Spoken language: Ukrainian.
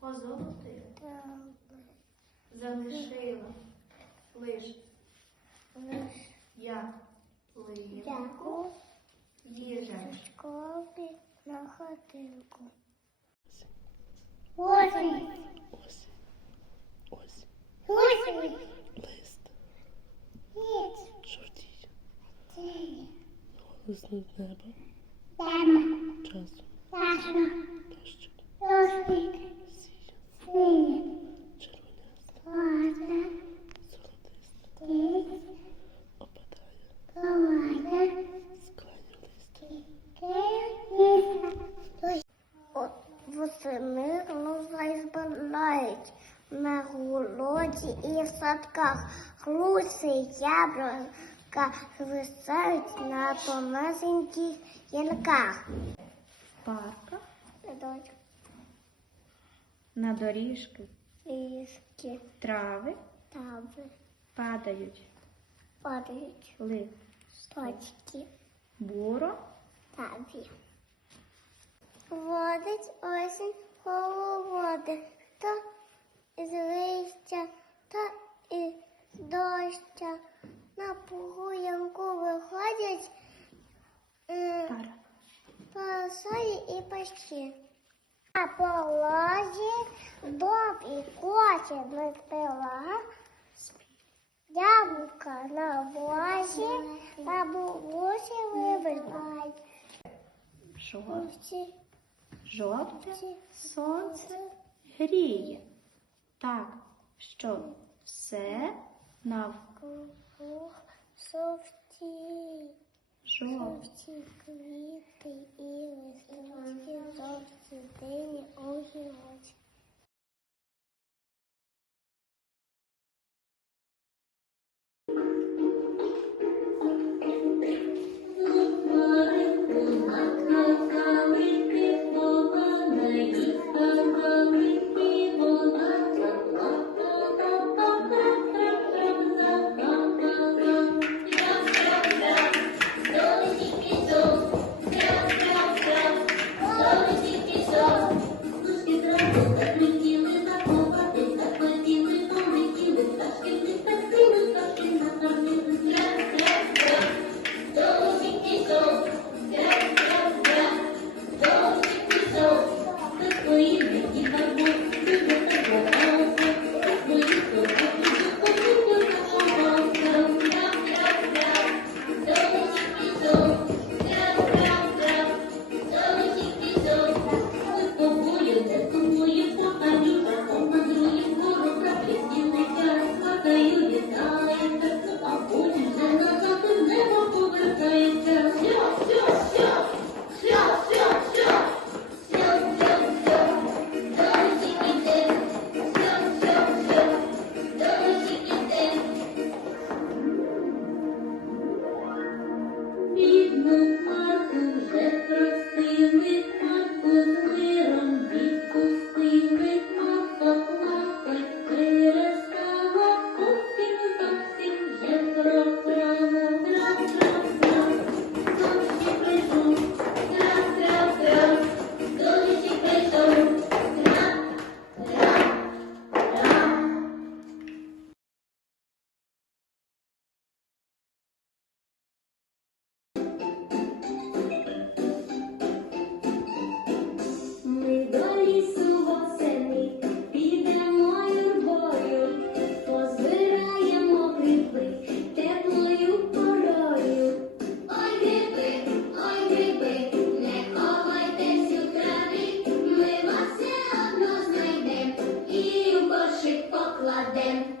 вокруг залишила лиш лиш як пливу дяку їжачку. на хатинку. Осінь. Ось. Ось. Осінь. Лист. Ніч. Жовтіє. Тінь. Голоснуть небо. Садках. Груси, яблука звисають на тонесеньких ялках. В парках, Садочок, на доріжки, ліски, трави? Таби, падають? Падають, листочки. точки, Буро? Табі. Водить осінь холоводи, та із листя, та із доща. На прогулянку виходять м, пара. Парасолі і пащі. На полозі доб і коче не. Яблука на возі, на бабусі вибирають. Жовте, Всі жовте сонце гріє. Так, що все навкруг жовті совці квіти і листочки, жовті дині огірочки. Thank you. them